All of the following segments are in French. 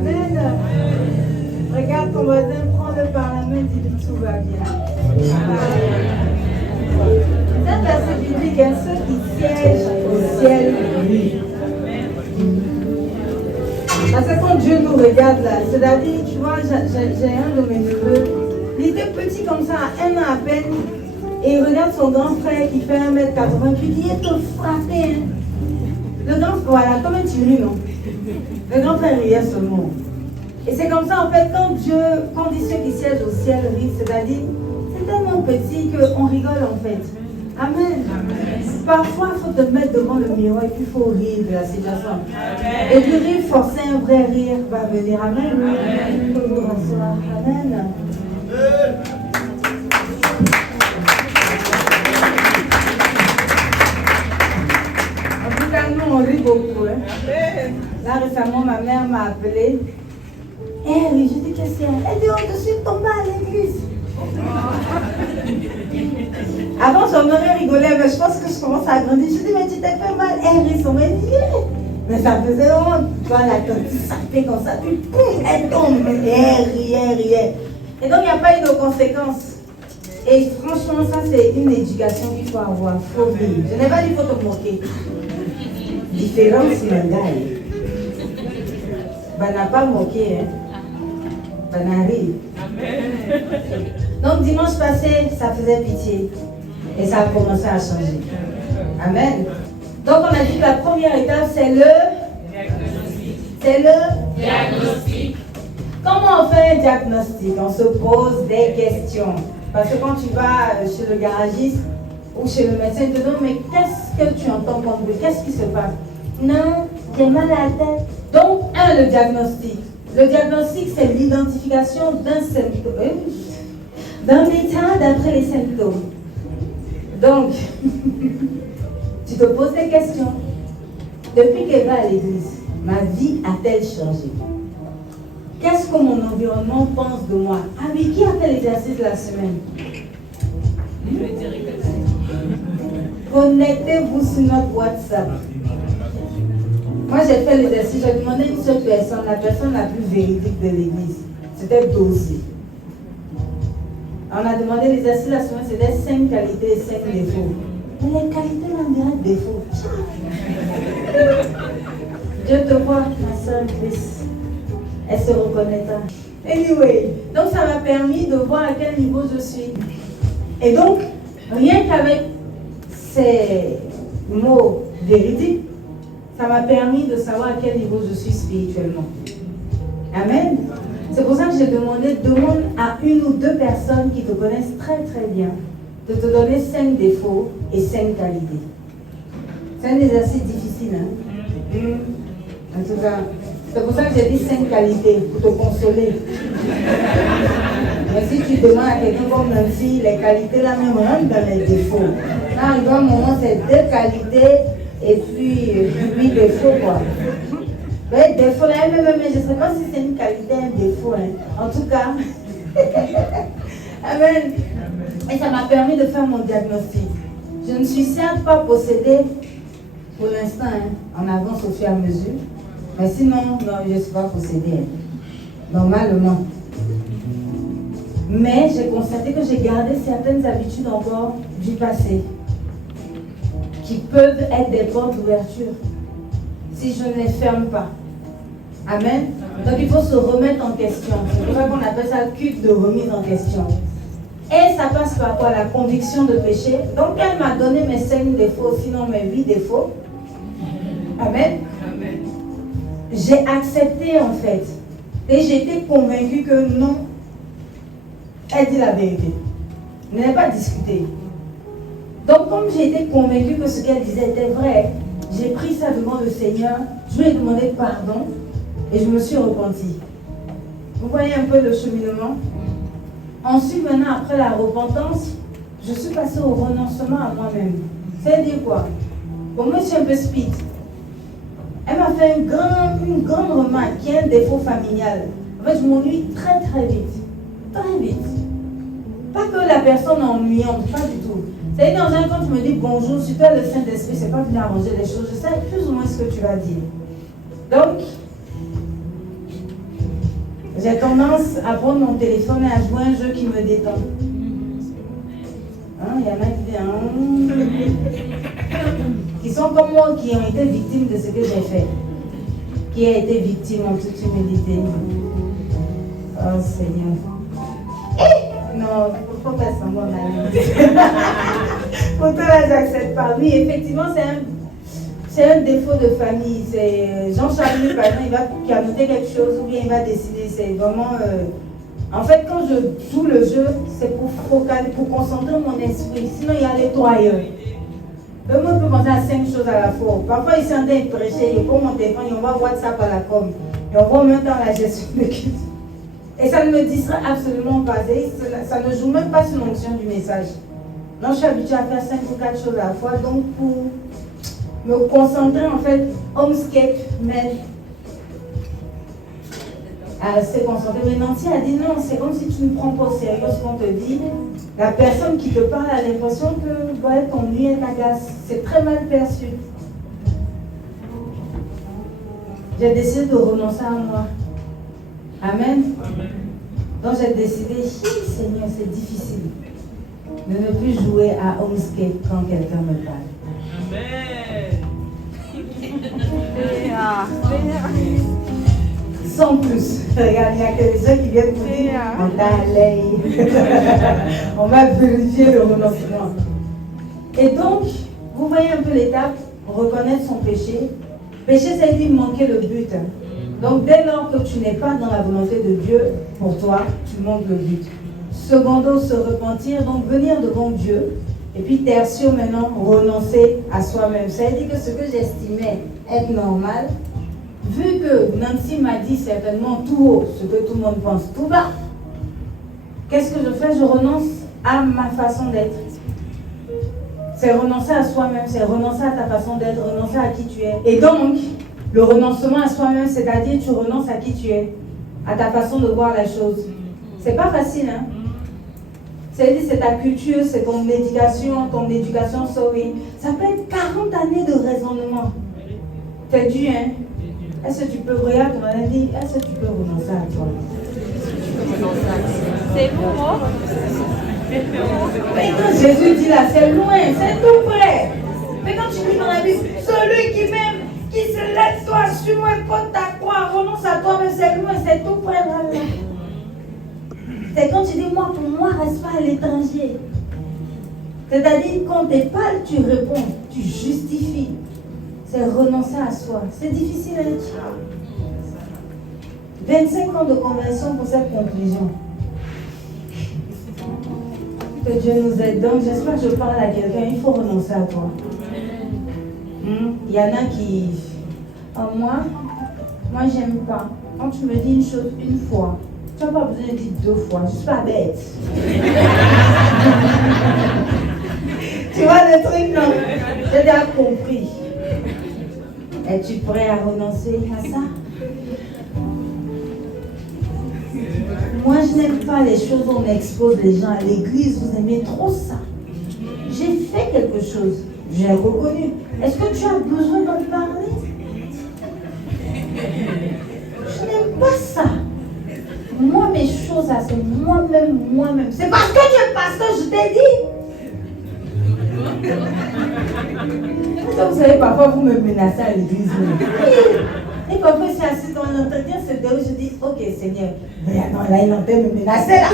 Amen. Regarde ton voisin, prends-le par la main, dis-lui tout va bien. C'est un verset biblique, hein, ceux qui siègent au ciel vivent. Parce que quand Dieu nous regarde là, c'est-à-dire, tu vois, j'ai un de mes neveux, il était petit comme ça, à 1 an à peine, et il regarde son grand frère qui fait 1m80, puis il dit, il te frapper. Hein. Le grand frère, voilà, comme un tiré, non? Le grand frère riait seulement. Et c'est comme ça, en fait, quand dit ceux qui siègent au ciel rient, c'est-à-dire, c'est tellement petit qu'on rigole, en fait. Amen. Amen. Parfois, il faut te mettre devant le miroir et puis il faut rire de la situation. Amen. Et du rire forcé, un vrai rire va venir. Amen. Amen. Amen. En tout cas, nous, on rit beaucoup. Hein. Là, récemment, ma mère m'a appelé. Eh oui, je dis qu'est-ce qu'il y a? Elle dit, oh, je suis tombée à l'église. Avant, son mari rigolait, mais je pense que je commence à grandir. Je dis, mais tu t'es fait mal. Elle rit, son mari dit, mais ça faisait honte. Tu vois, la tante, ça fait comme ça, puis poum, elle tombe. Et elle riait. Et donc, il n'y a pas eu de conséquences. Et franchement, ça, c'est une éducation qu'il faut avoir. Il faut vivre. Je n'ai pas dit qu'il faut te moquer. Différence, mandaille. Ben, n'a pas moqué, hein. Ben, arrive. Donc, dimanche passé, ça faisait pitié. Et ça a commencé à changer. Amen. Donc, on a dit que la première étape, c'est le diagnostic. Comment on fait un diagnostic? On se pose des questions. Parce que quand tu vas chez le garagiste ou chez le médecin, il te demande, mais qu'est-ce que tu entends comme bruit? Qu'est-ce qui se passe? Non, j'ai mal à la tête. Donc, le diagnostic. Le diagnostic, c'est l'identification d'un symptôme, d'un état d'après les symptômes. Donc, tu te poses des questions. Depuis qu'elle va à l'église, ma vie a-t-elle changé? Qu'est-ce que mon environnement pense de moi? Ah oui, qui a fait l'exercice la semaine? Connectez-vous sur notre WhatsApp. Moi, j'ai fait l'exercice, j'ai demandé à une seule personne, la personne la plus véridique de l'église. C'était Dossé. On a demandé l'exercice la semaine, c'était 5 qualités et 5 défauts. Mais les qualités, on dirait défauts. Dieu te voit, ma soeur Chris. Elle se reconnaîtra. Anyway, donc ça m'a permis de voir à quel niveau je suis. Et donc, rien qu'avec ces mots véridiques, ça m'a permis de savoir à quel niveau je suis spirituellement. Amen. C'est pour ça que j'ai demandé, demande à 1 ou 2 personnes qui te connaissent très très bien de te donner 5 défauts et 5 qualités. C'est un exercice difficile, hein? En tout cas, c'est pour ça que j'ai dit 5 qualités, pour te consoler. Mais si tu demandes à quelqu'un comme Nancy, les qualités là même rentrent dans les défauts. Là, il doit un moment, c'est 2 qualités et puis 8 défauts, quoi. Mais défaut là, même, je ne sais pas si c'est une qualité, un défaut. Hein. En tout cas, Amen. Et ça m'a permis de faire mon diagnostic. Je ne suis certes pas possédée pour l'instant, hein. On avance au fur et à mesure. Mais sinon, non, je ne suis pas possédée. Hein. Normalement. Mais j'ai constaté que j'ai gardé certaines habitudes encore du passé qui peuvent être des portes d'ouverture si je ne les ferme pas. Amen. Donc il faut se remettre en question. C'est pour ça qu'on appelle ça le culte de remise en question. Et ça passe par quoi? La conviction de péché. Donc elle m'a donné mes 5 défauts, sinon mes 8 défauts. Amen. Amen. J'ai accepté en fait. Et j'ai été convaincue que non. Elle dit la vérité. Je n'ai pas discuté. Donc comme j'ai été convaincue que ce qu'elle disait était vrai, j'ai pris ça devant le Seigneur. Je lui ai demandé pardon. Et je me suis repentie. Vous voyez un peu le cheminement? Ensuite, maintenant, après la repentance, je suis passée au renoncement à moi-même. C'est-à-dire quoi? Pour moi, je suis un peu speed. Elle m'a fait une grande remarque qui est un défaut familial. En fait, je m'ennuie très très vite. Très vite. Pas que la personne est ennuyante, pas du tout. C'est-à-dire, quand tu me dis bonjour, super le Saint-Esprit, c'est pas venu arranger les choses. Je sais plus ou moins ce que tu vas dire. Donc, J'ai tendance à prendre mon téléphone et à jouer un jeu qui me détend. Il y en a qui disent, qui sont comme moi, qui ont été victimes de ce que j'ai fait. Qui a été victime en toute humilité. Oh Seigneur. Non, il ne faut pas semblant d'aller. Pourtant là, j'accepte pas. Oui, effectivement, c'est un défaut de famille. C'est Jean-Charles, par exemple, il va pianoter quelque chose ou bien il va décider. C'est vraiment... En fait, quand je joue le jeu, c'est pour concentrer mon esprit. Sinon, il y a les toits ailleurs. Le monde peut penser à 5 choses à la fois. Parfois, il s'en est prêché, il prend mon téléphone, il envoie WhatsApp à la com. Et on voit en même temps la gestion de culte. Et ça ne me distrait absolument pas. Ça ne joue même pas sur l'onction du message. Non, je suis habituée à faire 5 ou 4 choses à la fois. Donc, pour me concentrer, en fait, Homescape m'aide à rester concentré. Mais Nancy a dit non, c'est comme si tu ne prends pas au sérieux ce qu'on te dit. La personne qui te parle a l'impression que ouais, ton nuit est agace. C'est très mal perçu. J'ai décidé de renoncer à moi. Amen. Donc j'ai décidé, Seigneur, c'est difficile de ne plus jouer à Homescape quand quelqu'un me parle. Amen. Sans plus. Regarde, il n'y a que les gens qui viennent pour dire on t'a allé. On va vérifier le renoncement. Et donc, vous voyez un peu l'étape, reconnaître son péché. Péché, ça veut dire manquer le but. Donc, dès lors que tu n'es pas dans la volonté de Dieu, pour toi, tu manques le but. Secondo, se repentir, donc venir devant Dieu. Et puis, tertio, maintenant, renoncer à soi-même. Ça veut dire que ce que j'estimais être normal, vu que Nancy m'a dit certainement tout haut, ce que tout le monde pense tout bas, qu'est-ce que je fais? Je renonce à ma façon d'être. C'est renoncer à soi-même, c'est renoncer à ta façon d'être, renoncer à qui tu es. Et donc, le renoncement à soi-même, c'est-à-dire tu renonces à qui tu es, à ta façon de voir la chose. C'est pas facile, hein? C'est ta culture, c'est ton éducation, sorry. Ça peut être 40 années de raisonnement. C'est dur, hein? Est-ce que tu peux regarder ton ami, est-ce que tu peux renoncer à toi? C'est pour moi. Mais quand Jésus dit là, c'est loin, c'est tout près. Mais quand tu lis dans la Bible, celui qui m'aime, qui se laisse toi, suis-moi, porte ta croix, renonce à toi, mais c'est loin, c'est tout près là. C'est quand tu dis, moi, pour moi, reste pas à l'étranger. C'est-à-dire, quand tu parles, tu réponds, tu justifies. C'est renoncer à soi. C'est difficile à être. 25 ans de conversion pour cette conclusion. Que Dieu nous aide. Donc, j'espère que je parle à quelqu'un. Il faut renoncer à toi. Il y en a qui... Oh, moi, j'aime pas. Quand tu me dis une chose une fois, tu n'as pas besoin de dire 2 fois. Je ne suis pas bête. Tu vois le truc, non? J'ai déjà compris. Es-tu prêt à renoncer à ça? Moi, je n'aime pas les choses où on expose les gens à l'église. Vous aimez trop ça. J'ai fait quelque chose. J'ai reconnu. Est-ce que tu as besoin d'en parler? Je n'aime pas ça. Moi, mes choses, là, c'est moi-même. C'est parce que tu es pasteur, je t'ai dit. Vous savez, parfois vous me menacez à l'église. Et parfois je suis assise dans l'entretien, c'est où je dis, ok Seigneur, mais non, là il est en train de me menacer là.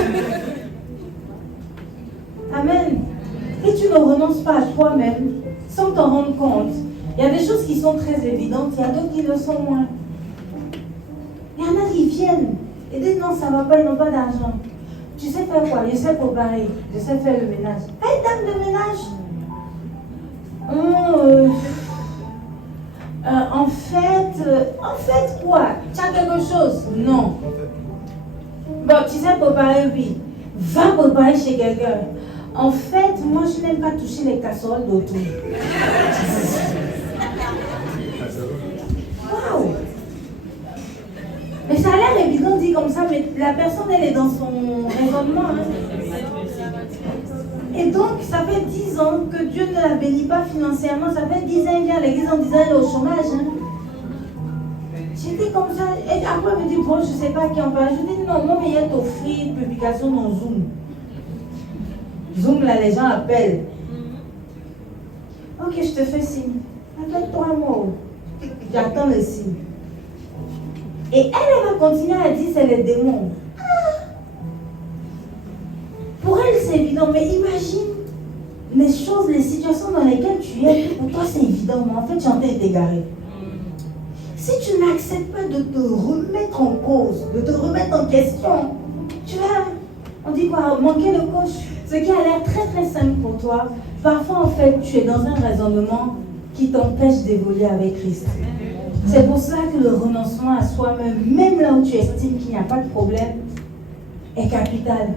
Amen. Et tu ne renonces pas à toi-même sans t'en rendre compte. Il y a des choses qui sont très évidentes, il y a d'autres qui le sont moins. Il y en a qui viennent et disent non, ça ne va pas, ils n'ont pas d'argent. Tu sais faire quoi? Je sais préparer, je sais faire le ménage. Hey, dame de ménage! En fait quoi? Tu as quelque chose? Non. Bon, tu sais préparer, oui. Va préparer chez quelqu'un. En fait, moi je n'aime pas toucher les casseroles d'autrui. Waouh! Mais ça a l'air évident dit comme ça, mais la personne elle est dans son raisonnement. Hein. Et donc, ça fait 10 ans que Dieu ne la bénit pas financièrement. Ça fait 10 ans qu'il vient à l'église en disant elle est au chômage. Hein. Je dis, J'étais comme ça. Et après, elle me dit, bon, je ne sais pas à qui on parle. Je dis, non, moi, mais il y a t'offrir une publication dans Zoom. Zoom, là, les gens appellent. Ok, je te fais signe. Appelle-toi, moi. J'attends le signe. Et elle va continuer à dire, c'est les démons. Pour elle, c'est évident, mais imagine les choses, les situations dans lesquelles tu es. Pour toi, c'est évident, mais en fait, tu es en train de t'égarer. Si tu n'acceptes pas de te remettre en cause, de te remettre en question, tu vas, on dit quoi, manquer le coach. Ce qui a l'air très très simple pour toi, parfois en fait, tu es dans un raisonnement qui t'empêche d'évoluer avec Christ. C'est pour ça que le renoncement à soi-même, même là où tu estimes qu'il n'y a pas de problème, est capital.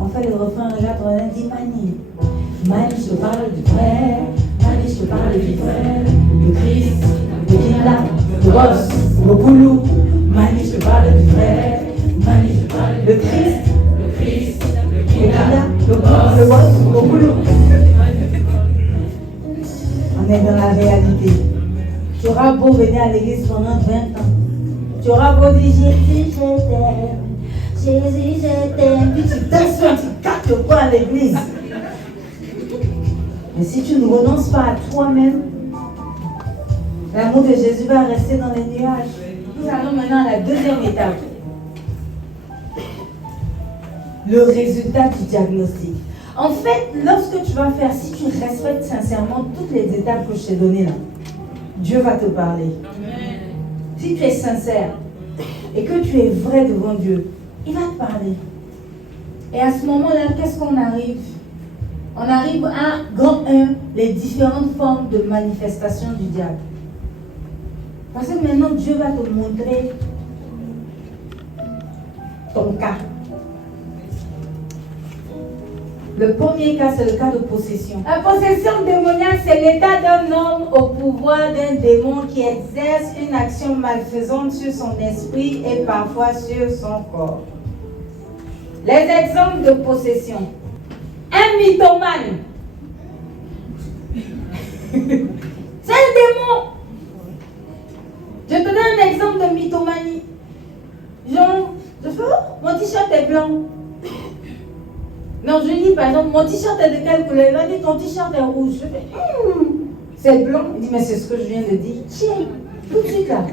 En fait, le refrain, regarde, on dit Mani. Mani, je te parle du frère. Mani, je te parle du frère. Le Christ, le Kinda, le boss, le boulot. Mani, je te parle du frère. Mani, je te parle du Christ, le Kinda, le boss, le boulot. On est dans la réalité. Tu auras beau venir à l'église pendant 20 ans. Tu auras beau dire Jésus, je t'aime. Jésus, je t'aime. Puis tu danses, tu captes le poing à l'église. Mais si tu ne renonces pas à toi-même, l'amour de Jésus va rester dans les nuages. Nous allons maintenant à la deuxième étape. Le résultat du diagnostic. En fait, lorsque tu vas faire, si tu respectes sincèrement toutes les étapes que je t'ai données là, Dieu va te parler. Amen. Si tu es sincère et que tu es vrai devant Dieu, il va te parler. Et à ce moment-là, qu'est-ce qu'on arrive? On arrive à grand 1, les différentes formes de manifestation du diable. Parce que maintenant, Dieu va te montrer ton cas. Le premier cas, c'est le cas de possession. La possession démoniaque, c'est l'état d'un homme au pouvoir d'un démon qui exerce une action malfaisante sur son esprit et parfois sur son corps. Les exemples de possession. Un mythomane. C'est un démon. Je te donne un exemple de mythomanie. Genre, je fais, oh, mon t-shirt est blanc. Non, je dis par exemple, mon t-shirt est de quelle couleur? Il m'a dit, ton t-shirt est rouge. Je fais, c'est blanc. Il dit, mais c'est ce que je viens de dire. Tiens, tout de suite là.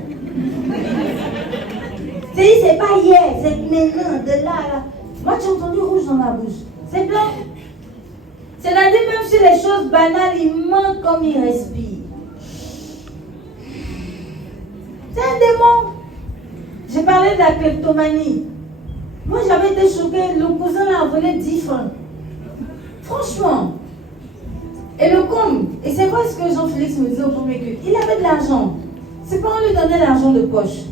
C'est pas hier, c'est maintenant, de là à là. Moi, tu as entendu rouge dans ma bouche. C'est blanc. C'est-à-dire, même sur les choses banales, il ment comme il respire. C'est un démon. J'ai parlé de la kleptomanie. Moi, j'avais été choquée. Le cousin a volé 10 francs. Franchement. Et le comble. Et c'est quoi ce que Jean-Félix me disait au premier culte? Il avait de l'argent. C'est pas on lui donnait l'argent de poche.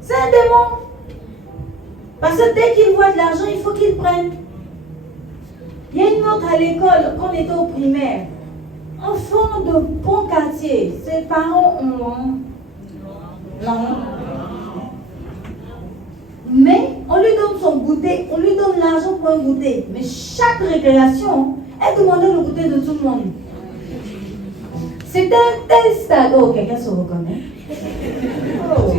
C'est un démon. Parce que dès qu'il voit de l'argent, il faut qu'il prenne. Il y a une autre à l'école, quand on était au primaire. Enfant de bon quartier. Ses parents ont... Non. Mais on lui donne son goûter, on lui donne l'argent pour un goûter. Mais chaque récréation, elle demandait le goûter de tout le monde. C'était un tel stade. Oh, quelqu'un se reconnaît. Oh.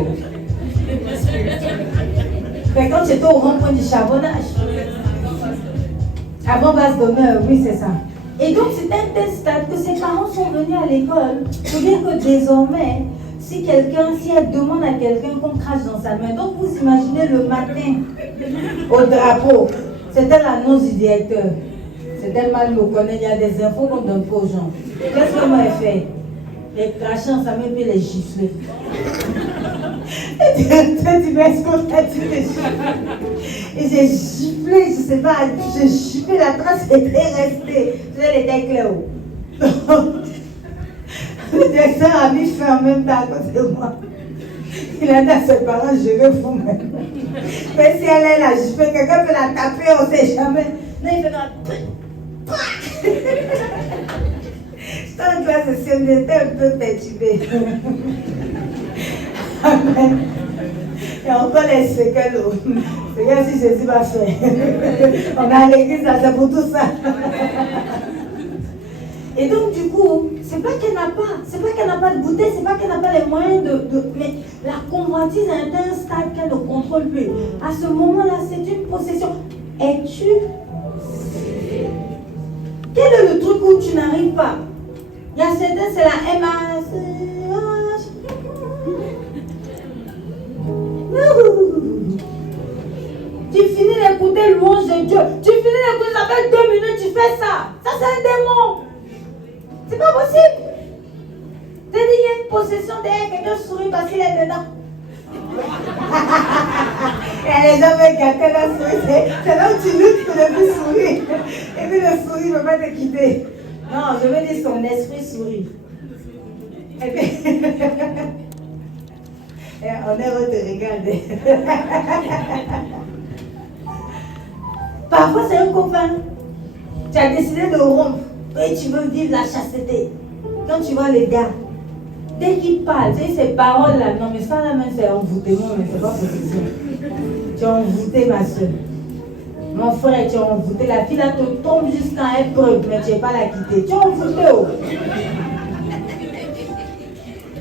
Mais quand j'étais au rond-point du charbonnage, avant base d'honneur, oui, c'est ça. Et donc, c'était un tel stade que ses parents sont venus à l'école pour dire que désormais, si elle demande à quelqu'un qu'on crache dans sa main, donc vous imaginez le matin au drapeau, c'était l'annonce du directeur. C'était mal me connaître, il y a des infos qu'on donne pas aux gens. Qu'est-ce qu'on m'a fait? Les cracher dans sa main puis les gifler. Le directeur dit, mais est-ce qu'on t'a dit les gifler? Et j'ai giflé, je sais pas, j'ai giflé, la trace était restée. Elle était claire. Le directeur a mis fin en même temps à côté de moi. Il a dit à ses parents, je vais vous-même. Mais si elle est là, je fais quelqu'un peut la taper, on ne sait jamais. Non, il fait comme... J'étais en classe de CM, j'étais un peu perturbée. Amen. Et encore les séquelles. Regarde si Jésus va faire. On est à l'église, là, c'est pour tout ça. Et donc du coup, c'est pas qu'elle n'a pas de goûter, c'est pas qu'elle n'a pas les moyens mais la convoitise a atteint un stade qu'elle ne contrôle plus. À ce moment-là, c'est une possession. Es-tu? Quel est le truc où tu n'arrives pas? Il y a certains, c'est la MAS. Tu finis d'écouter louange de Dieu. Tu finis d'écouter, ça fait 2 minutes, tu fais ça. Ça, c'est un démon. C'est pas possible. Tu dis, il y a une possession derrière, quelqu'un sourit parce qu'il est dedans. Et les gens veulent gâter la souris. C'est là où tu luttes pour ne plus sourire. Et puis le sourire ne peut pas te quitter. Non, je veux dire son esprit sourit. Et puis... on est heureux de regarder. Parfois, c'est un copain. Tu as décidé de rompre et tu veux vivre la chasteté. Quand tu vois les gars, dès qu'ils parlent, tu sais, ces paroles-là, non, mais ça, là, même, c'est envoûtement, mais c'est pas possession. Tu es envoûté, ma soeur. Mon frère, tu es envoûté. La fille, là, te tombe jusqu'à un peu, mais tu n'es pas la quitter. Tu es envoûté, oh.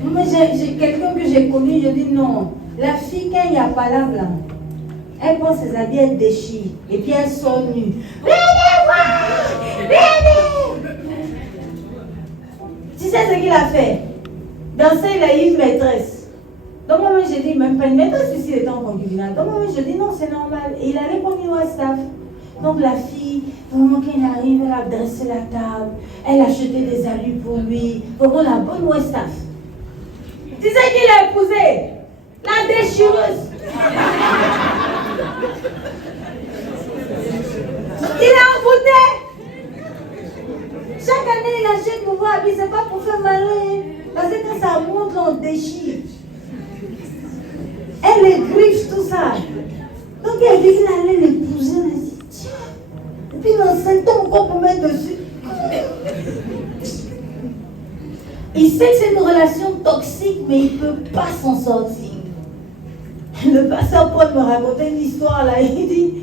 Mais j'ai quelqu'un que j'ai connu, je dis non. La fille, quand il y a palabre là, elle prend ses habits, elle déchire. Et puis elle sort nue. Venez voir! Venez! Tu sais ce qu'il a fait? Dans ça, il a eu une maîtresse. Donc moi, je dis, même pas une maîtresse ici, il était en concubinage. Donc moi, je dis non, c'est normal. Et il allait pour une staff. Donc la fille, vraiment quand il arrive, elle a dressé la table. Elle a acheté des habits pour lui. Vraiment la bonne staff. Tu sais qui l'a épousé? La déchireuse. Il est envoûté. Chaque année, il achète nouveau habit. C'est pas pour faire malin. Parce que quand ça monte, on déchire. Elle les griffe, tout ça. Donc elle dit qu'il allait l'épouser. Elle dit, tiens. Et puis dans 5 ans, encore pour mettre dessus. Il sait que c'est une relation toxique, mais il ne peut pas s'en sortir. Le pasteur Paul me racontait une histoire là. Il dit,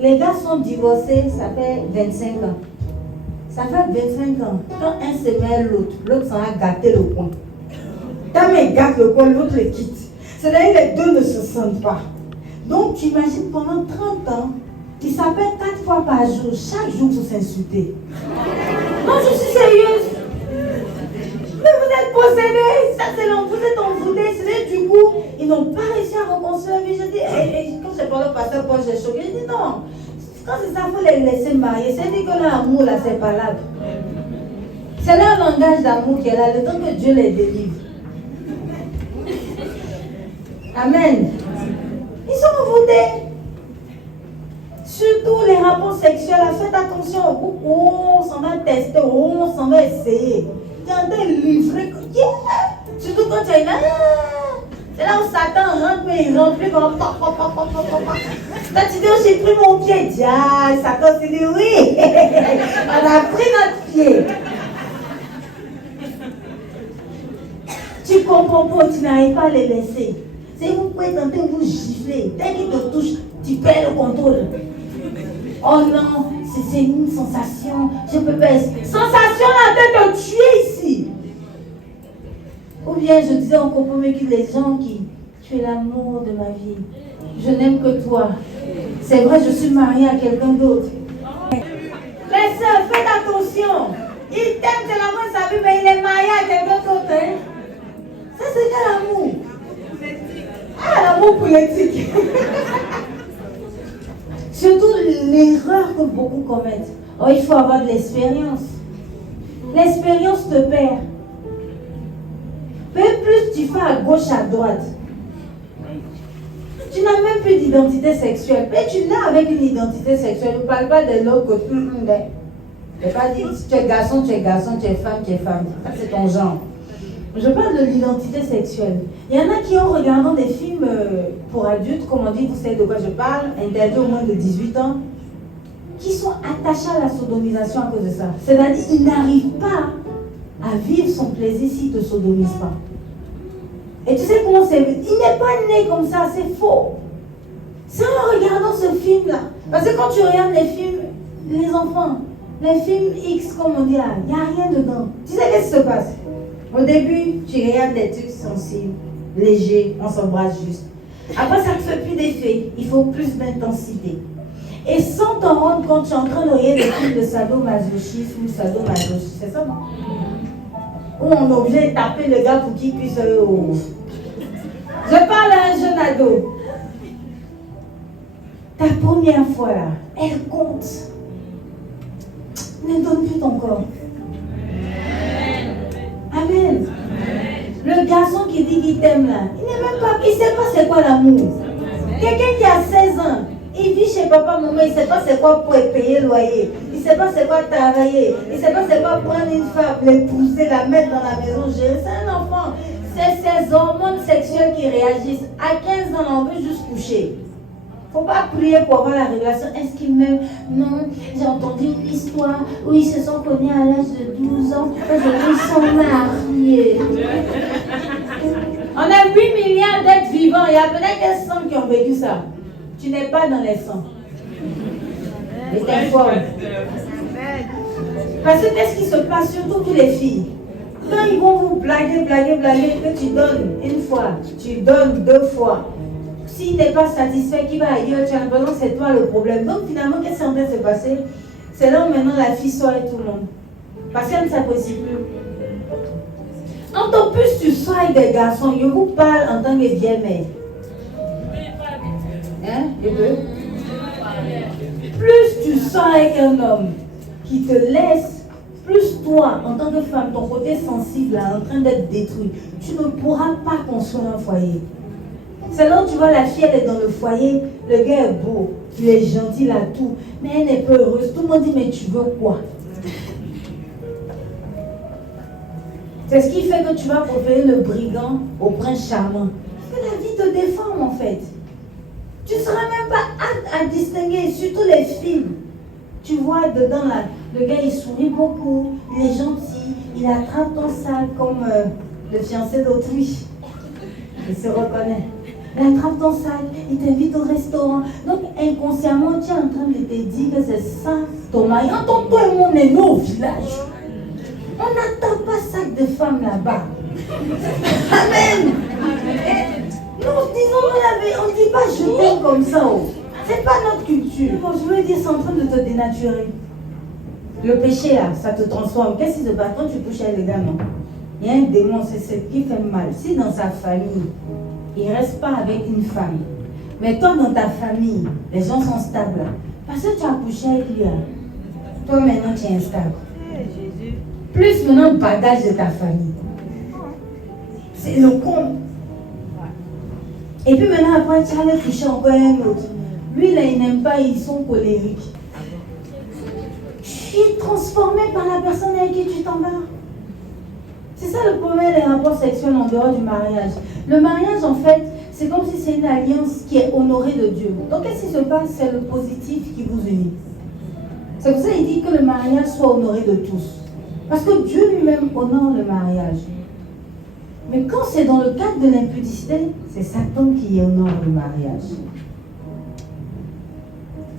les gars sont divorcés, ça fait 25 ans. Ça fait 25 ans. Quand un se met l'autre s'en va gâter le coin. Quand il gâte le coin, l'autre le quitte. C'est-à-dire que les deux ne se sentent pas. Donc tu imagines pendant 30 ans, ils s'appellent 4 fois par jour, chaque jour pour s'insulter. Non, je suis sérieuse. Mais vous êtes possédés, ça c'est vous êtes envoûtés, c'est du coup, ils n'ont pas réussi à reconstruire la vie. Je dis, quand j'ai parlé au pasteur Paul, j'ai choqué, je dis non, quand c'est ça, il faut les laisser marier. C'est-à-dire que l'amour là, c'est pas là. C'est leur langage d'amour qui est là, le temps que Dieu les délivre. Amen. Ils sont envoûtés. Surtout les rapports sexuels, faites attention. Oh, on s'en va tester, oh, on s'en va essayer. Tu es en train de livrer. Yeah. Surtout quand tu es là. C'est là où Satan rentre, mais il rentre plus comme pop. Quand tu dis, oh, j'ai pris mon pied. Ah, Satan s'est dit, oui. On a pris notre pied. Tu comprends pas, tu n'arrives pas à les laisser. C'est vous pouvez tenter de vous gifler. Dès qu'il te touche, tu perds le contrôle. Oh non, c'est une sensation. Je peux pas. Sensation en train de te tuer ici. Ou bien je disais en compromis que les gens qui. Tu es l'amour de ma vie. Je n'aime que toi. C'est vrai, je suis mariée à quelqu'un d'autre. Les sœurs, faites attention. Il t'aime, c'est l'amour de sa vie, mais il est marié à quelqu'un d'autre. Hein? Ça, c'est quel amour? Ah, l'amour politique. Surtout l'erreur que beaucoup commettent. Oh, il faut avoir de l'expérience. L'expérience te perd. Plus tu fais à gauche, à droite. Tu n'as même plus d'identité sexuelle. Mais tu l'as avec une identité sexuelle. Je ne parle pas de l'autre côté. Je ne pas dire si tu es garçon, tu es garçon, tu es femme, tu es femme. Ça, c'est ton genre. Je parle de l'identité sexuelle. Il y en a qui, en regardant des films pour adultes, comme on dit, vous savez de quoi je parle, interdits au moins de 18 ans, qui sont attachés à la sodomisation à cause de ça. C'est-à-dire qu'ils n'arrivent pas à vivre son plaisir s'ils ne te sodomisent pas. Et tu sais comment c'est? Il n'est pas né comme ça, c'est faux. C'est en regardant ce film-là. Parce que quand tu regardes les films, les enfants, Les films X, comme on dit, il n'y a rien dedans. Tu sais qu'est-ce qui se passe? Au début, tu regardes des trucs sensibles, légers, on s'embrasse juste. Après, ça ne te fait plus d'effet. Il faut plus d'intensité. Et sans t'en rendre compte, tu es en train de regarder des films de sadomasochisme ou sadomasochisme. C'est ça, non? Où on est obligé de taper le gars pour qu'il puisse... Je parle à un jeune ado. Ta première fois là, elle compte. Ne donne plus ton corps. Amen. Le garçon qui dit qu'il t'aime là, il ne sait pas c'est quoi l'amour. Quelqu'un qui a 16 ans, il vit chez papa, maman, il ne sait pas c'est quoi pour payer le loyer. Il ne sait pas c'est quoi travailler. Il ne sait pas c'est quoi prendre une femme, l'épouser, la mettre dans la maison, gérer. C'est un enfant. C'est ces hormones sexuelles qui réagissent. À 15 ans, on veut juste coucher. Il ne faut pas prier pour avoir la révélation. Est-ce qu'il m'aime? Non. J'ai entendu une histoire où ils se sont connus à l'âge de 12 ans. Aujourd'hui, ils sont mariés. On a 8 milliards d'êtres vivants. Il y a peut-être des 100 qui ont vécu ça. Tu n'es pas dans les 100. Et t'es fort. Parce que qu'est-ce qui se passe, surtout pour les filles? Quand ils vont vous blaguer, que tu donnes une fois, tu donnes 2 fois. S'il n'est pas satisfait, qu'il va ailleurs, tu as l'impression que c'est toi le problème. Donc finalement, qu'est-ce qui est en train de se passer? C'est là où maintenant la fille sort et tout le monde. Parce qu'elle ne s'apprécie plus. En plus tu sors avec des garçons, je vous parle en tant que vieille mère. Hein? Plus tu sors avec un homme qui te laisse, plus toi, en tant que femme, ton côté sensible est en train d'être détruit. Tu ne pourras pas construire un foyer. C'est là où tu vois la fille, elle est dans le foyer, le gars est beau, il est gentil, il a tout, mais elle n'est pas heureuse. Tout le monde dit, mais tu veux quoi? C'est ce qui fait que tu vas préférer le brigand au prince charmant. Parce que la vie te déforme en fait. Tu ne seras même pas apte à distinguer, surtout les films. Tu vois dedans là, le gars il sourit beaucoup, il est gentil, il attrape ton sac comme le fiancé d'autrui. Il se reconnaît. Il attrape ton sac, il t'invite au restaurant. Donc inconsciemment, tu es en train de te dire que c'est ça ton mari. Entends, toi et moi, on est né au village. On n'attend pas sac de femmes là-bas. Amen. Nous disons, on ne dit pas je t'aime comme ça. Oh. C'est pas notre culture. Bon, je veux dire, c'est en train de te dénaturer. Le péché là, ça te transforme. Qu'est-ce qui se passe quand tu couches avec les gars, non? Il y a un démon, c'est ce qui fait mal. Si dans sa famille, il ne reste pas avec une femme, mais toi dans ta famille, les gens sont stables. Parce que tu as couché avec lui, toi maintenant tu es instable. Plus maintenant le bagage de ta famille. C'est le con. Et puis maintenant après tu allais coucher encore un autre. Lui là il n'aime pas, ils sont colériques. Tu es transformé par la personne avec qui tu t'embarques. C'est ça le problème des rapports sexuels en dehors du mariage. Le mariage, en fait, c'est comme si c'est une alliance qui est honorée de Dieu. Donc, qu'est-ce qui se passe? C'est le positif qui vous unit. C'est pour ça qu'il dit que le mariage soit honoré de tous. Parce que Dieu lui-même honore le mariage. Mais quand c'est dans le cadre de l'impudicité, c'est Satan qui honore le mariage.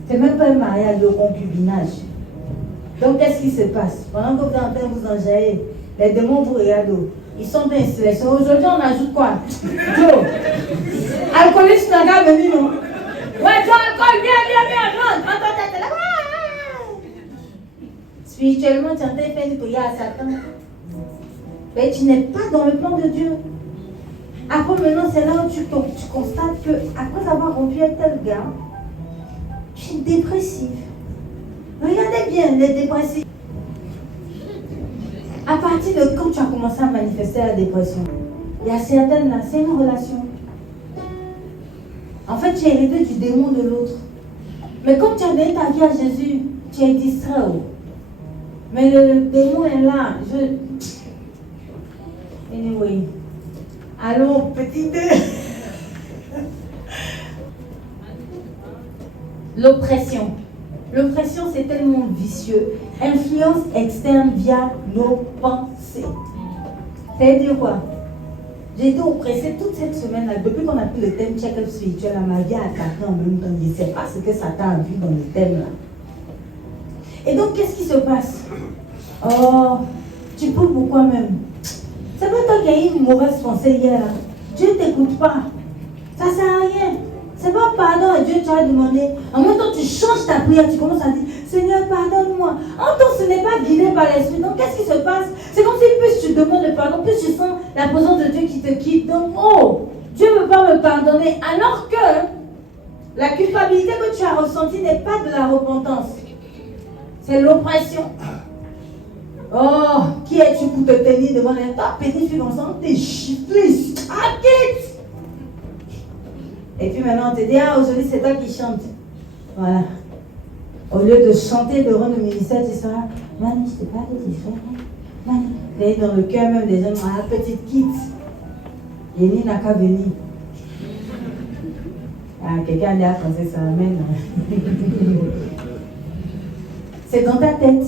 C'est même pas un mariage de concubinage. Donc, qu'est-ce qui se passe? Pendant que vous êtes en train de vous enjailler, les démons vous regardent. Ils sont en sélection. Aujourd'hui, on ajoute quoi? Joe. Alcooliste n'a qu'à venir, non? Ouais, Joe, alcool, viens, rentre. Attends, t'es là. Spirituellement, tu es en train de faire une prière à Satan. Mais tu n'es pas dans le plan de Dieu. Après, maintenant, c'est là où tu constates que, après avoir rompu avec tel gars, tu es dépressif. Regardez bien les dépressifs. À partir de quand tu as commencé à manifester la dépression, il y a certaines là, c'est une relation. En fait, tu es hérité du démon de l'autre. Mais comme tu as donné ta vie à Jésus, tu es distrait. Mais le démon est là. Anyway. Allons, petit 2. L'oppression. L'oppression, c'est tellement vicieux. Influence externe via nos pensées. Ça veut dire quoi? J'ai été oppressée toute cette semaine-là, depuis qu'on a pris le thème check-up spirituel, ma vie a attaqué en même temps. Je ne sais pas ce que Satan a vu dans le thème-là. Et donc, qu'est-ce qui se passe? Oh, tu peux pourquoi même? C'est pas toi qui as eu une mauvaise pensée hier. Dieu ne t'écoute pas. Ça ne sert à rien. C'est pas pardon à Dieu, tu as demandé. En même temps, tu changes ta prière, tu commences à dire Seigneur, pardonne-moi. En temps, ce n'est pas guidé par l'esprit. Donc, qu'est-ce qui se passe? C'est comme si plus tu demandes le pardon, plus tu sens la présence de Dieu qui te quitte. Donc, oh, Dieu ne veut pas me pardonner. Alors que la culpabilité que tu as ressentie n'est pas de la repentance. C'est l'oppression. Oh, qui es-tu pour te tenir devant les toi, petite fille, ensemble, t'es chifflée. Arrête! Et puis maintenant, on te dit, ah, aujourd'hui, c'est toi qui chantes. Voilà. Au lieu de chanter devant le ministère, tu seras, Mani, je t'ai pas dit de faire. Mani. Et dans le cœur même des gens, ah, petite quitte. Yéni n'a qu'à venir. Ah, quelqu'un a déjà pensé ça, amen. C'est dans ta tête.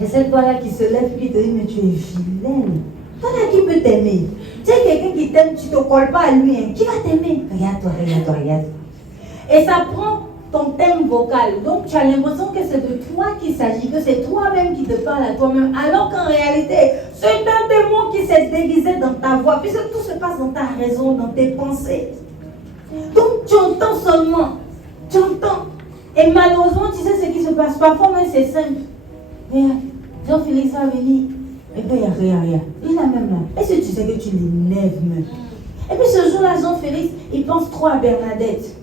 Et cette voix-là qui se lève et qui te dit, mais tu es vilaine. Toi là qui peut t'aimer. Tu sais, quelqu'un qui t'aime, tu ne te colles pas à lui. Hein. Qui va t'aimer? Regarde-toi, regarde-toi, regarde. Et ça prend ton thème vocal. Donc tu as l'impression que c'est de toi qu'il s'agit, que c'est toi-même qui te parle à toi-même. Alors qu'en réalité, c'est un démon qui s'est déguisé dans ta voix. Puisque tout se passe dans ta raison, dans tes pensées. Donc tu entends seulement. Tu entends. Et malheureusement, tu sais ce qui se passe. Parfois même c'est simple. Regarde, Jean-Félix va venir. Et puis regarde. Il a même là. Est-ce que tu sais que tu l'énerves même? Et puis ce jour-là, Jean-Félix, il pense trop à Bernadette.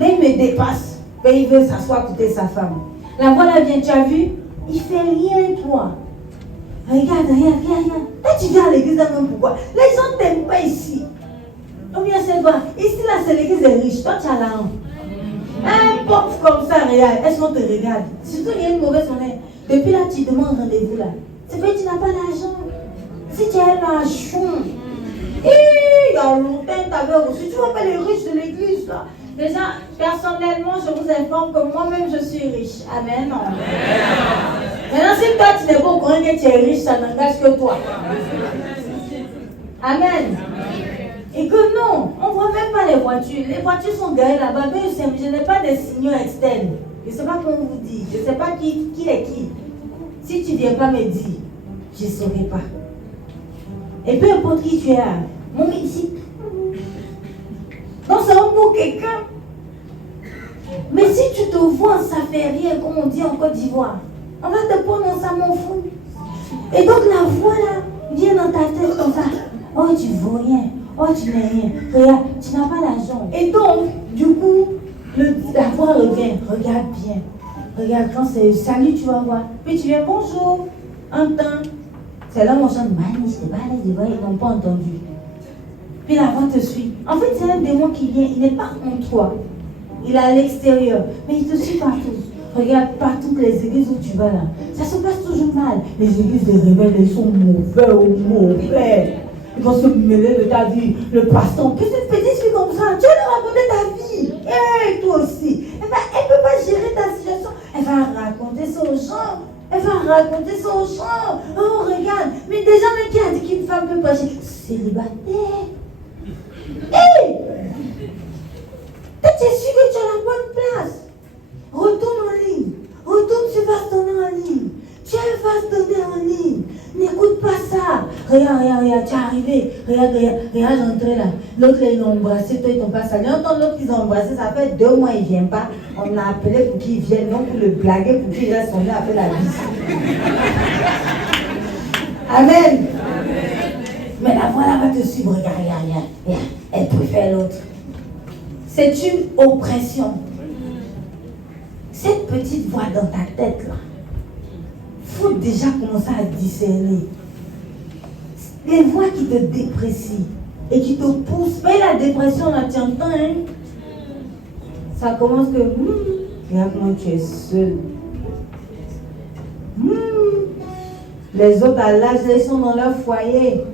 Mais il me dépasse. Mais il veut s'asseoir à côté de sa femme. La voilà vient, tu as vu? Il fait rien, toi. Regarde. Là, tu viens à l'église, même pourquoi? Les gens ne t'aiment pas ici. On vient se voir. Ici, là, c'est l'église des riches. Toi, tu as la honte. Un pauvre comme ça, regarde. Est-ce qu'on te regarde? Surtout, il y a une mauvaise journée. Depuis là, tu demandes rendez-vous là. C'est vrai que tu n'as pas d'argent. Si tu as l'argent, il y a longtemps, tu avais reçu. Tu vois pas les riches de l'église là. Déjà, personnellement, je vous informe que moi-même je suis riche. Amen. Maintenant, si toi tu n'es pas au courant que tu es riche, ça n'engage que toi. Amen. Et que non, on ne voit même pas les voitures. Les voitures sont garées là-bas. Mais je n'ai pas de signaux externes. Je ne sais pas comment vous dire. Je ne sais pas qui est qui. Si tu ne viens pas me dire, je ne saurais pas. Et peu importe qui tu es, mon ici. Non, c'est un mot quelqu'un. Mais si tu te vois, ça fait rien, comme on dit en Côte d'Ivoire. On va te prendre dans ça, mon fou. Et donc la voix là, vient dans ta tête comme ça. Oh, tu ne vaux rien. Oh, tu n'es rien. Regarde, tu n'as pas d'argent. Et donc, du coup, la voix revient. Regarde bien. Regarde, quand c'est salut, tu vas voir. Puis tu viens, bonjour. Entends. C'est là où on chante, Mani, je t'ai pas allé de voir, ils n'ont pas entendu. Puis la voix te suit. En fait, c'est un démon qui vient. Il n'est pas en toi. Il est à l'extérieur. Mais il te suit partout. Regarde, partout les églises où tu vas là. Ça se passe toujours mal. Les églises des rebelles, ils sont mauvais. Ils vont se mêler de ta vie. Le pasteur, qu'est-ce que tu petite fille comme ça? Tu vas leur raconter ta vie. Et toi aussi. Elle ne peut pas gérer ta situation. Elle va raconter ça aux gens. Oh, regarde. Mais déjà, même qui a dit qu'une femme peut pas gérer? Célibataire. Hé! Tu es sûr que tu as la bonne place. Retourne en ligne. Retourne sur Vastonner en ligne. Tu as un Vastonner en ligne. N'écoute pas ça. Regarde, tu es arrivé. Regarde, j'entrais là. L'autre, ils l'ont embrassé, toi, ils t'ont pas salué. Entends l'autre, ils ont embrassé, ça fait 2 mois, ils ne viennent pas. On a appelé pour qu'ils viennent, non pour le blaguer, pour qu'il reste, on a fait la bise. Amen. Mais la voix là va te suivre. Regarde. Elle préfère l'autre. C'est une oppression. Cette petite voix dans ta tête là, il faut déjà commencer à discerner. Les voix qui te déprécient et qui te poussent. Mais la dépression là, tu entends, hein? Ça commence que, regarde comment tu es seul. Les autres à l'âge, ils sont dans leur foyer.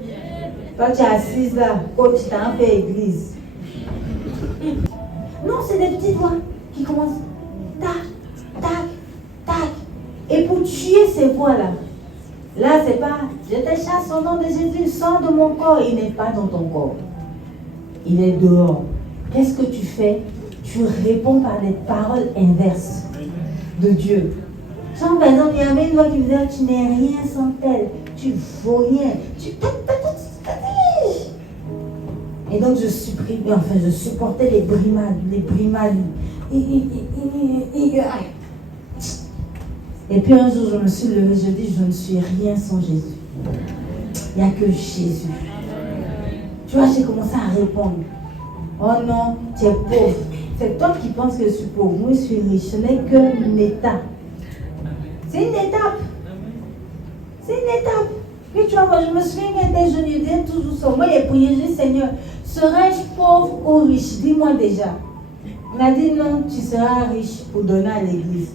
Toi, tu es assise là, coach, tu t'as un peu église. Non, c'est des petites voix qui commencent. Tac. Et pour tuer ces voix-là, là, c'est pas, je te chasse au nom de Jésus, sors de mon corps. Il n'est pas dans ton corps. Il est dehors. Qu'est-ce que tu fais? Tu réponds par des paroles inverses de Dieu. Genre, par exemple, il y avait une loi qui me disait, tu n'es rien sans elle, tu ne vaux rien. Et donc, je supportais les brimades. Et puis un jour, je me suis levée, je dis, je ne suis rien sans Jésus. Il n'y a que Jésus. Tu vois, j'ai commencé à répondre. Oh non, tu es pauvre. C'est toi qui penses que je suis pauvre. Moi, je suis riche. Ce n'est qu'un état. C'est une étape. C'est une étape. Puis tu vois, moi, je me souviens qu'un tel jeune, il disait toujours ça. Moi, il a prié, je dis, Seigneur, serais-je pauvre ou riche? Dis-moi déjà. Il m'a dit, non, tu seras riche pour donner à l'église.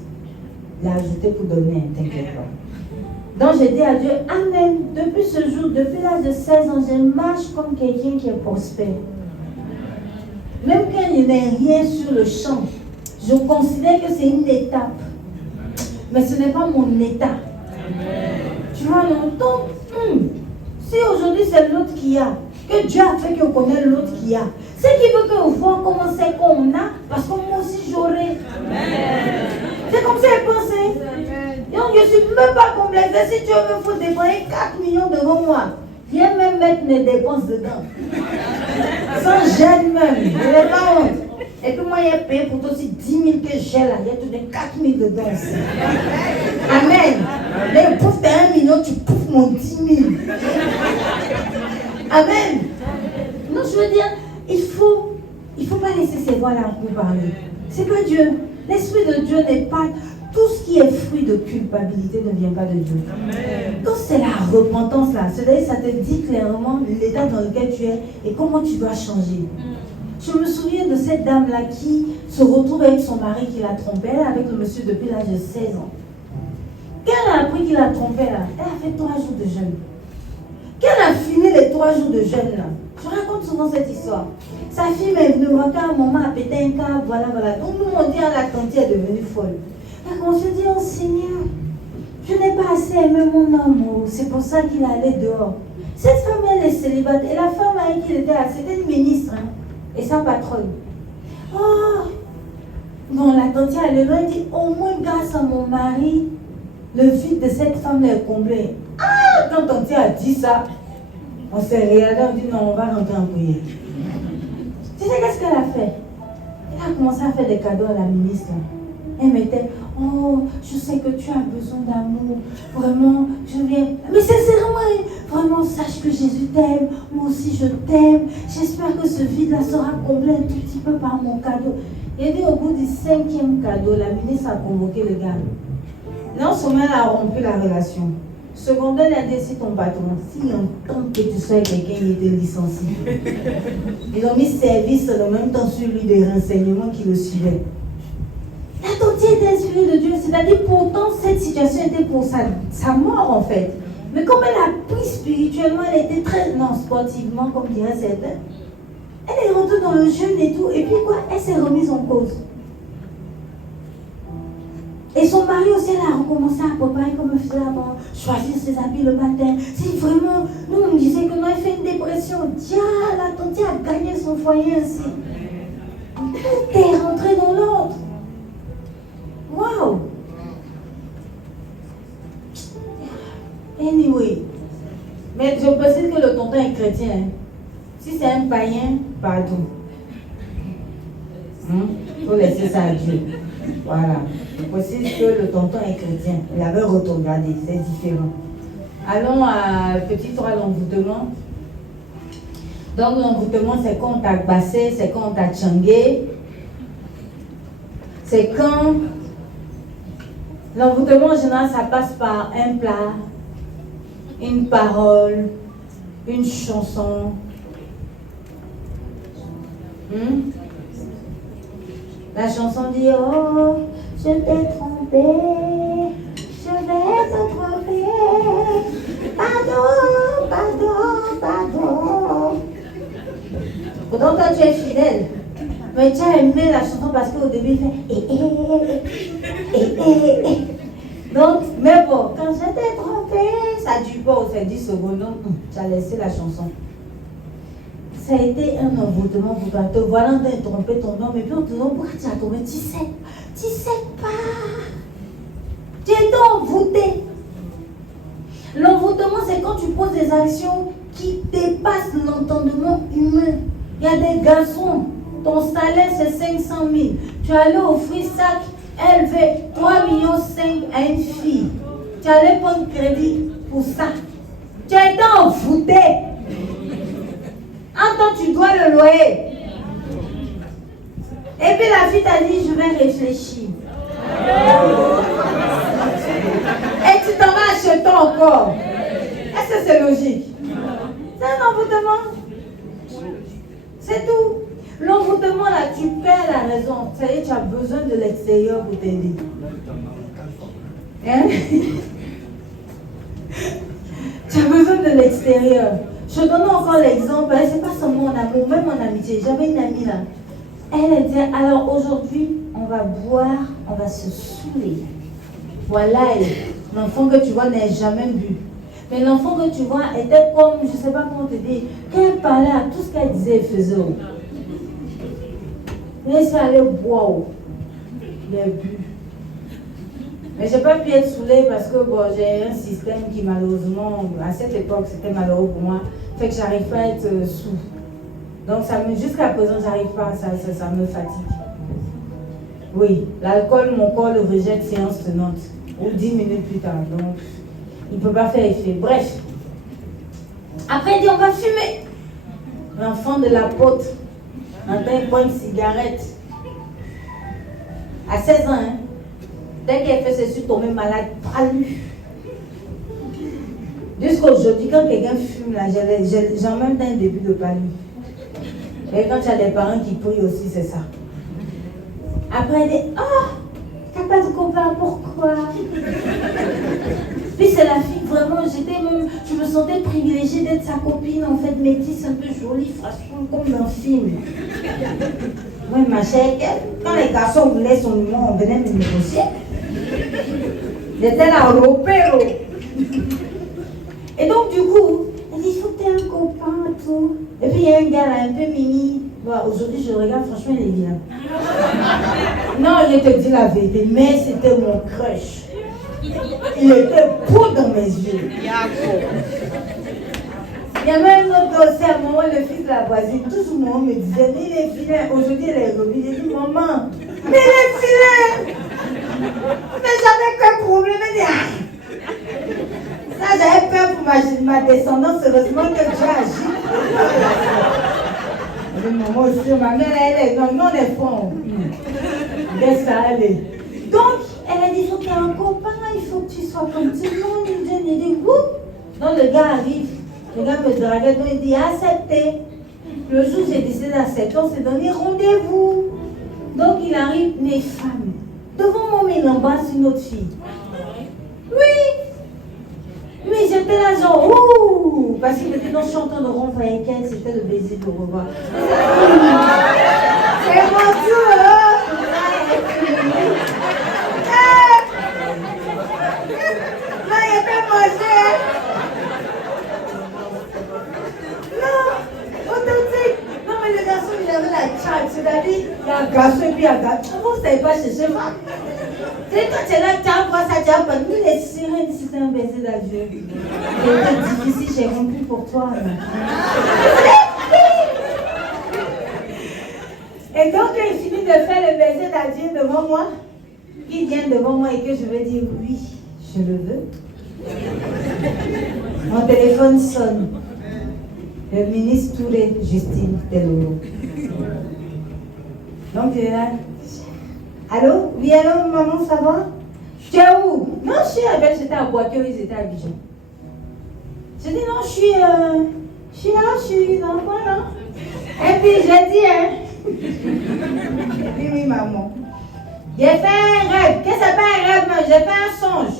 Il a ajouté pour donner, t'inquiète pas. Donc, j'ai dit à Dieu, Amen. Depuis ce jour, depuis l'âge de 16 ans, je marche comme quelqu'un qui est prospère. Même quand il n'y a rien sur le champ, je considère que c'est une étape. Mais ce n'est pas mon état. Tu vois, non? Donc, si aujourd'hui c'est l'autre qui a, que Dieu a fait qu'on connaisse l'autre qui a, c'est qu'il veut qu'on voit comment c'est qu'on a, parce que moi aussi j'aurai. C'est comme ça elle pensait. Donc je ne suis même pas complexée. Si Dieu me faut dépenser 4 millions devant moi, viens même mettre mes dépenses dedans. Sans gêne même. Je n'ai pas honte. Et puis moi, il a payé pour toi aussi 10 000 que j'ai là. Il y a tout de 4 000 dedans aussi. Amen. Mais pouf, t'as 1 million, tu poufes mon 10 000. Amen. Non, je veux dire, il faut pas laisser ces voix-là en parler. C'est pas Dieu. L'Esprit de Dieu n'est pas... Tout ce qui est fruit de culpabilité ne vient pas de Dieu. Amen. Quand c'est la repentance là, c'est-à-dire ça te dit clairement l'état dans lequel tu es et comment tu dois changer. Je me souviens de cette dame-là qui se retrouve avec son mari qui l'a trompée. Elle est avec le monsieur depuis l'âge de 16 ans. Quand elle a appris qu'il l'a trompée là, elle a fait 3 jours de jeûne. Quand elle a fini les 3 jours de jeûne là, je raconte souvent cette histoire. Sa fille m'est venue voir quand maman a pété un câble, voilà. Donc nous on dit à la tante est devenue folle. Et on se dit, oh Seigneur, je n'ai pas assez aimé mon homme, c'est pour ça qu'il allait dehors. Cette femme, elle est célibataire. Et la femme avec qui il était là, c'était une ministre. Hein, et sa patronne. Oh! Bon, la tante elle dit, au moins grâce à mon mari, le vide de cette femme est comblé. Ah! Quand tante a dit ça, on s'est regardé, on dit, non, on va rentrer en prière. Tu sais qu'est-ce qu'elle a fait? Elle a commencé à faire des cadeaux à la ministre. Elle mettait, oh, je sais que tu as besoin d'amour. Vraiment, je viens. Mais sincèrement, vraiment, sache que Jésus t'aime. Moi aussi, je t'aime. J'espère que ce vide-là sera comblé un tout petit peu par mon cadeau. Et dit, au bout du 5e cadeau, la ministre a convoqué le gars. Non seulement elle a rompu la relation. Secondaire, elle a dit, si ton patron, s'il entend que tu sois quelqu'un, il te licencie. Ils ont mis service en même temps sur lui des renseignements qui le suivaient. La tante était inspirée de Dieu, c'est-à-dire pourtant cette situation était pour sa mort en fait. Mais comme elle a pris spirituellement, elle était très, non, sportivement, comme dirait certains, elle est rentrée dans le jeûne et tout, et puis quoi, elle s'est remise en cause. Et son mari aussi, elle a recommencé à préparer comme elle faisait avant, choisir ses habits le matin. C'est vraiment, nous on me disait que non, elle fait une dépression. Tiens, la tante a gagné son foyer ainsi. Tout est rentré dans l'ordre. Wow! Anyway, mais je précise que le tonton est chrétien. Hein. Si c'est un païen, pardon. Il faut laisser ça à Dieu. Voilà. Je précise que le tonton est chrétien. Il avait regardé, c'est différent. Allons à petit 3, l'envoûtement. Donc l'envoûtement, c'est quand on t'a bassé, c'est quand on t'a tchangué. C'est quand... L'envoûtement en général, ça passe par un plat, une parole, une chanson. La chanson dit, oh, je t'ai trompé, je vais te tromper. Pardon, pardon, pardon. Pourtant, toi, tu es fidèle. Mais tu as aimé la chanson parce qu'au début, il fait Donc, mais bon, quand je t'ai trompé, ça ne dure pas, c'est 10 secondes, non, tu as laissé la chanson. Ça a été un envoûtement pour toi. Te voilà en train de tromper ton homme, et puis on te demande pourquoi tu as trompé. Tu sais pas. Tu es envoûté. L'envoûtement, c'est quand tu poses des actions qui dépassent l'entendement humain. Il y a des garçons, ton salaire c'est 500 000. Tu allais offrir sac élevé 3,5 millions à une fille. Tu allais prendre crédit pour ça. Tu as été envoûté. En temps, tu dois le loyer. Et puis la fille t'a dit, je vais réfléchir. Et tu t'en vas acheter encore. Est-ce que c'est logique? C'est un envoûtement. C'est tout. L'envoûtement là, tu perds la raison. Ça y est, tu as besoin de l'extérieur pour t'aider. Hein? Tu as besoin de l'extérieur. Je donne encore l'exemple. C'est pas seulement en amour, même en amitié. J'avais une amie là. Elle disait, alors aujourd'hui, on va boire, on va se saouler. Voilà, l'enfant que tu vois n'a jamais bu. Mais l'enfant que tu vois était comme, je ne sais pas comment te dire, quand elle parlait à tout ce qu'elle disait, elle faisait. Mais ça allait boire. Il a bu. Mais je n'ai pas pu être saoulée parce que bon, j'ai un système qui malheureusement, à cette époque, c'était malheureux pour moi, fait que j'arrive pas à être sous. Donc jusqu'à présent, j'arrive pas, ça me fatigue. Oui, l'alcool, mon corps le rejette séance tenante. Ou 10 minutes plus tard. Donc, il ne peut pas faire effet. Bref. Après, il dit, on va fumer. L'enfant de l'apôtre, en train de prendre une cigarette. À 16 ans, hein. Dès qu'elle fait ses yeux tomber malade, palu. Jusqu'à aujourd'hui, quand quelqu'un fume, là, j'ai en même temps un début de palu. Et quand tu as des parents qui prient aussi, c'est ça. Après, elle dit, oh, t'as pas de copain, pourquoi? Puis c'est la fille, vraiment, je me sentais privilégiée d'être sa copine, en fait, métisse, un peu jolie, franchement, comme dans un film. Oui, ma chère, quand les garçons voulaient son humour, on venait de négocier. J'étais là, au péro. Et donc, du coup, elle dit, il faut que tu aies un copain, tout. Et puis, il y a un gars là, un peu mimi. Bon, aujourd'hui, je le regarde, franchement, il est bien. Non, je te dis la vérité, mais c'était mon crush. Il était beau dans mes yeux. Il y avait un autre aussi, à un moment, le fils de la voisine, tout le monde me disait, mais il est vilain. Aujourd'hui, il est revenu. J'ai dit, maman, mais il est vilain. Mais j'avais qu'un problème. Elle dit, ah. Ça, j'avais peur pour ma descendance. Heureusement que Dieu agit. Je dis, maman aussi, ma mère, elle est. Non, on est fort. Laisse ça aller. Donc, elle a dit, il faut qu'il y ait un copain, il faut que tu sois comme tout le monde. Il dit, ouh. Donc, le gars arrive. Le gars me draguait, donc il dit, acceptez. Le jour où j'ai décidé d'accepter, on s'est donné rendez-vous. Donc, il arrive, mes femmes. Devant moi, il embrasse une autre fille. Oui. Mais j'étais là, genre, ouh. Parce qu'il était dans le chantant de rompre avec elle, c'était le baiser de revoir. C'est mon tour, hein. Là, il était mangé. Non, authentique. Non, mais le garçon, il avait la tchat. C'est-à-dire, il y a un garçon et puis il y a un garçon. Vous ne savez pas chercher mal. C'est toi, tu es là, tu as quoi ça, tu as pas. Nous, les sirènes, c'était un baiser d'adieu. C'était difficile, j'ai rompu pour toi. Et donc, il finit de faire le baiser d'adieu devant moi. Il vient devant moi et que je vais dire oui, je le veux. Mon téléphone sonne. Le ministre Touré, Justine Deloro. Donc, il est là. Allô? Oui, allô, maman, ça va? Tu es où? Non, je suis avec, j'étais à Boiscœur, ils étaient à Abidjan. Je dis non, je suis là, je suis dans le coin, là. Et puis, j'ai dit, hein. Et puis, oui, maman. J'ai fait un rêve. Qu'est-ce que c'est pas un rêve, mais j'ai fait un songe.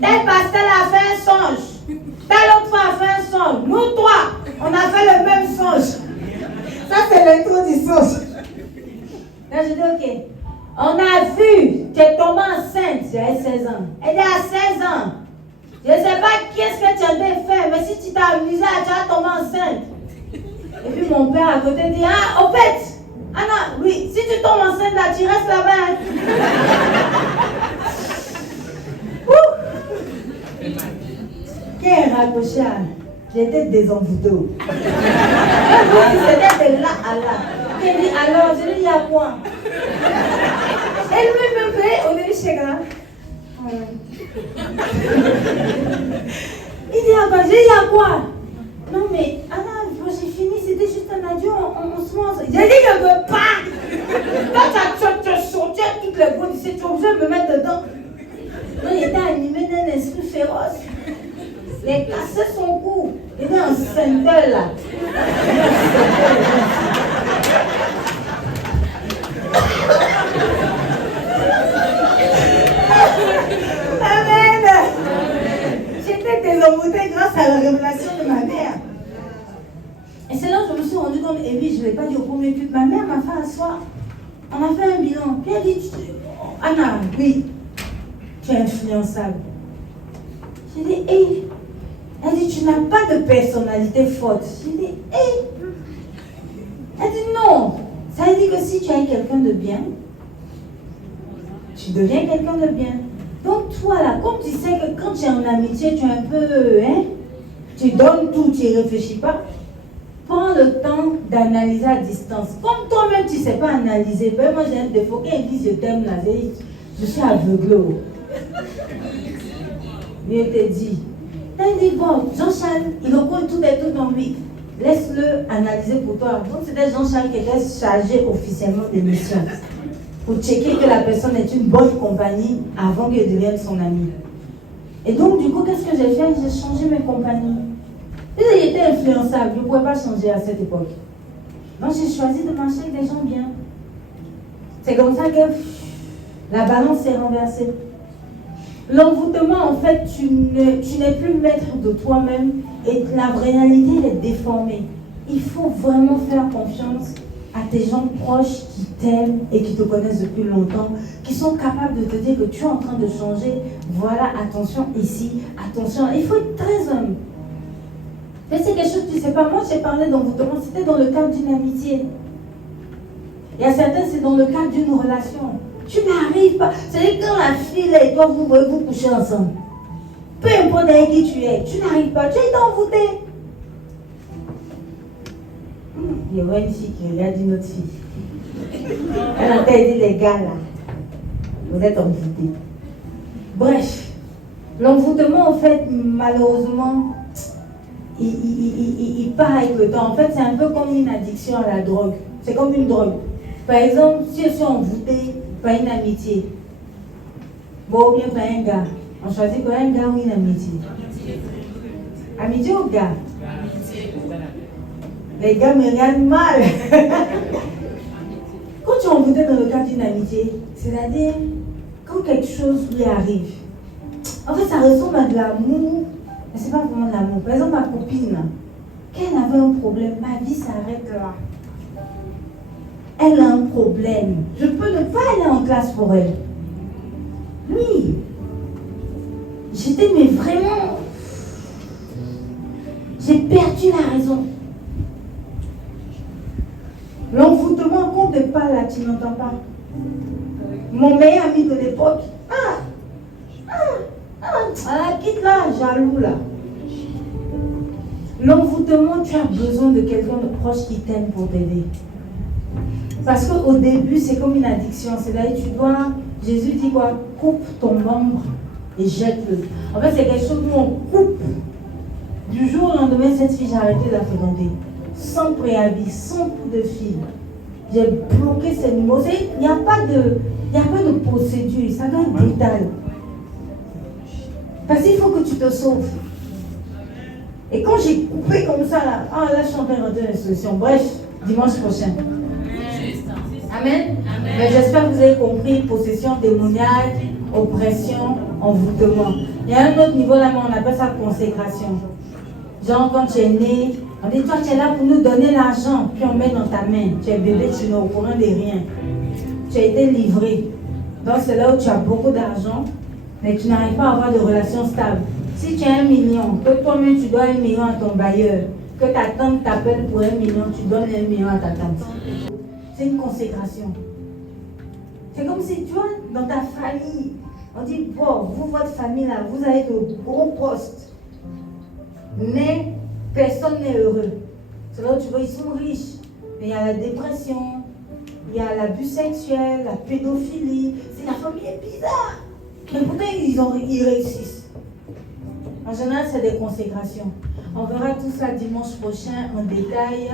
Tel pastel a fait un songe. Telle autre fois a fait un songe. Nous trois, on a fait le même songe. Ça, c'est l'intro du songe. Là, je dis, ok. On a vu, tu es tombée enceinte, j'avais 16 ans. Elle est à 16 ans. Je ne sais pas qu'est-ce que tu as fait, mais si tu t'es amusé, tu as tombé enceinte. Et puis mon père à côté dit, ah, au fait, ah non, oui, si tu tombes enceinte là, tu restes là-bas. Hein. raccroché à... J'étais désenvoûtée. C'était de là à là. Elle dit, alors, je lui dis, à quoi? Elle me fait, au début, je suis là. Il dit, à quoi? Je lui dis, à quoi? Non, mais, Anna, j'ai fini, c'était juste un adieu, on se mange. J'ai dit, je ne veux pas. Quand tu as sorti toutes les bonnes, tu es obligé de me mettre dedans. Non, il était animé d'un esprit féroce. Les cassait son cou. Il était en sentel là. Amen. J'étais désenvoûtée grâce à la révélation de ma mère. Et c'est là que je me suis rendu compte, et oui, je ne l'ai pas dit au premier culte, ma mère m'a fait asseoir. On a fait un bilan. Puis elle dit, Anna, oui, tu es influençable. J'ai dit, hey. Elle dit, tu n'as pas de personnalité forte. J'ai dit, hey. Elle dit, non. Ça veut dire que si tu es quelqu'un de bien, tu deviens quelqu'un de bien. Donc toi là, comme tu sais que quand tu es en amitié, tu es un peu, tu donnes tout, tu ne réfléchis pas. Prends le temps d'analyser à distance. Comme toi-même, tu ne sais pas analyser. Ben, moi, j'ai un défaut. Quand ils disent je t'aime, là, je suis aveuglé. Il te dit. Il dit, bon, Jean-Charles, il recoule tout et tout dans lui. Laisse-le analyser pour toi. Donc, c'était Jean-Charles qui était chargé officiellement des missions. Pour checker que la personne est une bonne compagnie avant qu'elle devienne son ami. Et donc, du coup, qu'est-ce que j'ai fait? J'ai changé mes compagnies. Il était influençable, je ne pouvais pas changer à cette époque. Donc j'ai choisi de marcher avec des gens bien. C'est comme ça que la balance s'est renversée. L'envoûtement, en fait, tu n'es plus maître de toi-même et la réalité elle est déformée. Il faut vraiment faire confiance à tes gens proches qui t'aiment et qui te connaissent depuis longtemps, qui sont capables de te dire que tu es en train de changer. Voilà, attention ici, attention. Il faut être très humble. Mais c'est quelque chose que tu ne sais pas. Moi, j'ai parlé d'envoûtement, c'était dans le cadre d'une amitié. Il y a certains, c'est dans le cadre d'une relation. Tu n'arrives pas. C'est-à-dire quand la fille et toi, vous pouvez vous coucher ensemble. Peu importe avec qui tu es, tu n'arrives pas. Tu es envoûté. Il y a une fille qui regarde une autre fille. Elle a dit les gars là, vous êtes envoûtés. Bref, l'envoûtement, en fait, malheureusement, il part avec le temps. En fait, c'est un peu comme une addiction à la drogue. C'est comme une drogue. Par exemple, si je suis envoûtée par une amitié, bon, ou bien par un gars, on choisit quoi, un gars ou une amitié? Amitié ou gars? Les gars me regardent mal. Quand tu es envoûté dans le cadre d'une amitié, c'est-à-dire quand quelque chose lui arrive, en fait, ça ressemble à de l'amour. Mais ce n'est pas vraiment de l'amour. Par exemple, ma copine, quand elle avait un problème, ma vie s'arrête là. Elle a un problème. Je peux ne pas aller en classe pour elle. Oui. J'étais, mais vraiment... J'ai perdu la raison. L'envoûtement, quand on te parle là, tu n'entends pas. Mon meilleur ami de l'époque, quitte là, jaloux là. L'envoûtement, tu as besoin de quelqu'un de proche qui t'aime pour t'aider. Parce qu'au début, c'est comme une addiction. C'est-à-dire, tu dois, Jésus dit quoi? Coupe ton membre et jette-le. En fait, c'est quelque chose où on coupe. Du jour au lendemain, cette fille, j'ai arrêté de la fréquenter. Sans préavis, sans coup de fil. J'ai bloqué ses numéros. Il n'y a pas de procédure. Ça doit être brutal. Parce qu'il faut que tu te sauves. Et quand j'ai coupé comme ça, là je suis en train de rentrer dans la solution. Bref, dimanche prochain. Amen. Mais j'espère que vous avez compris, possession démoniaque, oppression, envoûtement. Il y a un autre niveau là, mais on appelle ça consécration. Genre, quand tu es né, on dit, toi, tu es là pour nous donner l'argent, puis on met dans ta main. Tu es bébé, tu n'es au courant de rien. Tu as été livré. Donc, c'est là où tu as beaucoup d'argent, mais tu n'arrives pas à avoir de relations stables. Si tu as 1 million, que toi-même tu dois 1 million à ton bailleur, que ta tante t'appelle pour 1 million, tu donnes 1 million à ta tante. C'est une consécration. C'est comme si, tu vois, dans ta famille, on dit, bon, vous, votre famille là, vous avez de gros postes. Mais personne n'est heureux. C'est là où tu vois, ils sont riches. Mais il y a la dépression, il y a l'abus sexuel, la pédophilie. C'est la famille est bizarre. Mais pourtant, ils réussissent. En général, c'est des consécrations. On verra tout ça dimanche prochain en détail.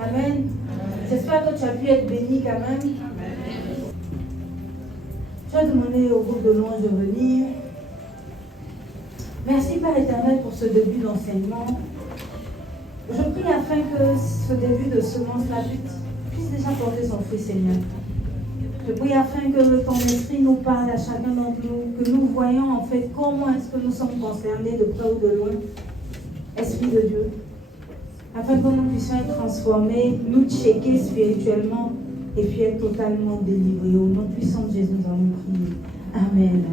Amen. J'espère que tu as pu être béni quand même. Je vais demander au groupe de louange de venir. Merci Père éternel pour ce début d'enseignement. Je prie afin que ce début de semence-là puisse déjà porter son fruit, Seigneur. Je prie afin que ton esprit nous parle à chacun d'entre nous, que nous voyons en fait comment est-ce que nous sommes concernés de près ou de loin. Esprit de Dieu. Afin que nous puissions être transformés, nous checker spirituellement et puis être totalement délivrés. Au nom puissant de Jésus, nous allons prier. Amen.